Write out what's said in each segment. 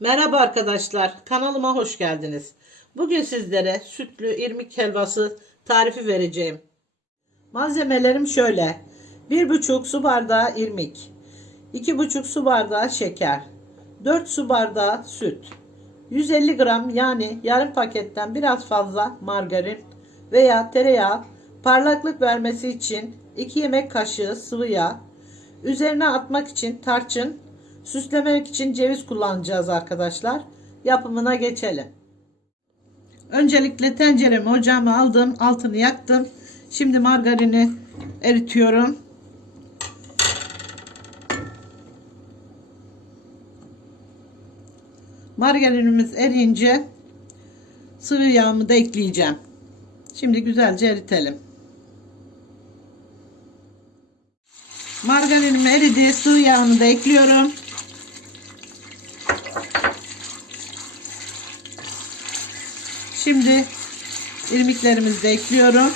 Merhaba arkadaşlar, kanalıma hoş geldiniz. Bugün sizlere sütlü irmik helvası tarifi vereceğim. Malzemelerim şöyle. 1,5 su bardağı irmik, 2,5 su bardağı şeker, 4 su bardağı süt, 150 gram yani yarım paketten biraz fazla margarin veya tereyağı, parlaklık vermesi için 2 yemek kaşığı sıvı yağ, üzerine atmak için tarçın, Süslemek için ceviz kullanacağız arkadaşlar. Yapımına geçelim. Öncelikle tenceremi ocağıma aldım. Altını yaktım. Şimdi margarini eritiyorum. Margarinimiz eriyince sıvı yağımı da ekleyeceğim. Şimdi güzelce eritelim. Margarinim eridi. Sıvı yağını da ekliyorum. Şimdi irmiklerimizi de ekliyorum.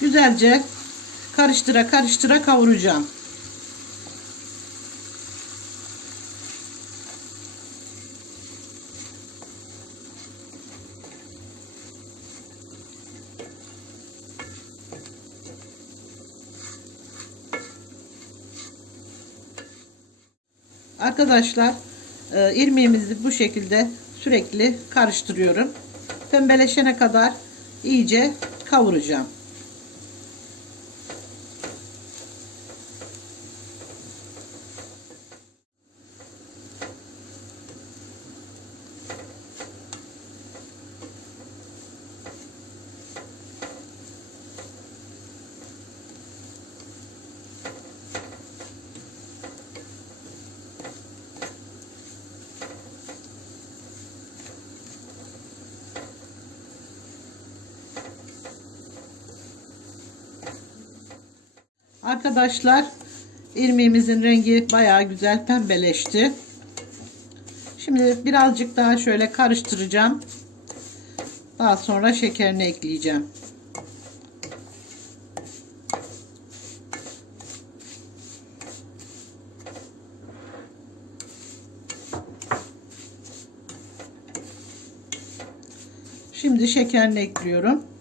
Güzelce karıştıra karıştıra kavuracağım. Arkadaşlar e, irmiğimizi bu şekilde sürekli karıştırıyorum. Pembeleşene kadar iyice kavuracağım. Arkadaşlar irmiğimizin rengi bayağı güzel pembeleşti. Şimdi birazcık daha şöyle karıştıracağım. Daha sonra şekerini ekleyeceğim. Şimdi şekerini ekliyorum.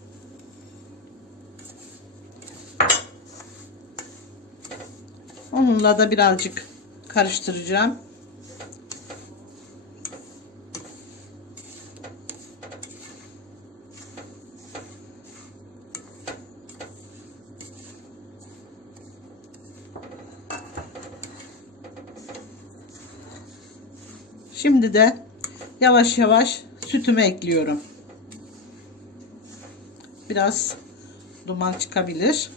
Onunla da birazcık karıştıracağım. Şimdi de yavaş yavaş sütümü ekliyorum. Biraz duman çıkabilir.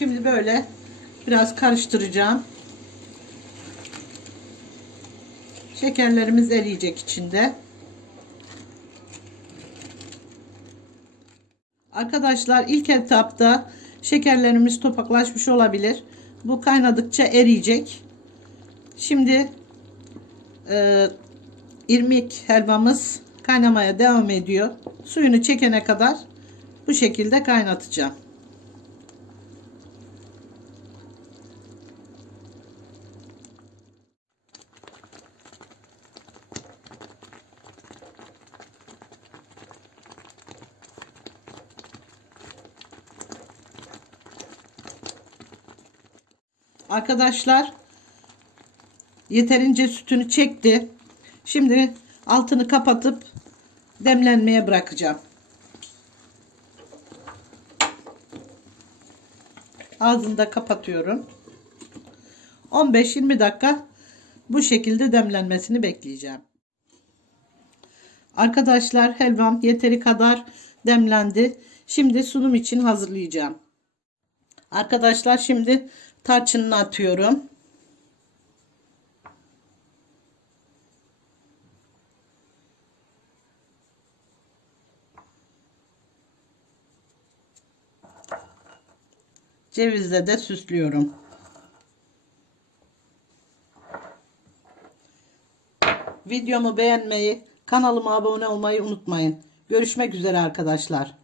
Şimdi böyle biraz karıştıracağım. Şekerlerimiz eriyecek içinde. Arkadaşlar ilk etapta şekerlerimiz topaklaşmış olabilir. Bu kaynadıkça eriyecek. Şimdi e, irmik helvamız kaynamaya devam ediyor. Suyunu çekene kadar bu şekilde kaynatacağım. Arkadaşlar yeterince sütünü çekti. Şimdi altını kapatıp demlenmeye bırakacağım. Ağzını da kapatıyorum. 15-20 dakika bu şekilde demlenmesini bekleyeceğim. Arkadaşlar helvam yeteri kadar demlendi. Şimdi sunum için hazırlayacağım. Arkadaşlar şimdi Tarçınını atıyorum. Cevizle de süslüyorum. Videomu beğenmeyi, kanalıma abone olmayı unutmayın. Görüşmek üzere arkadaşlar.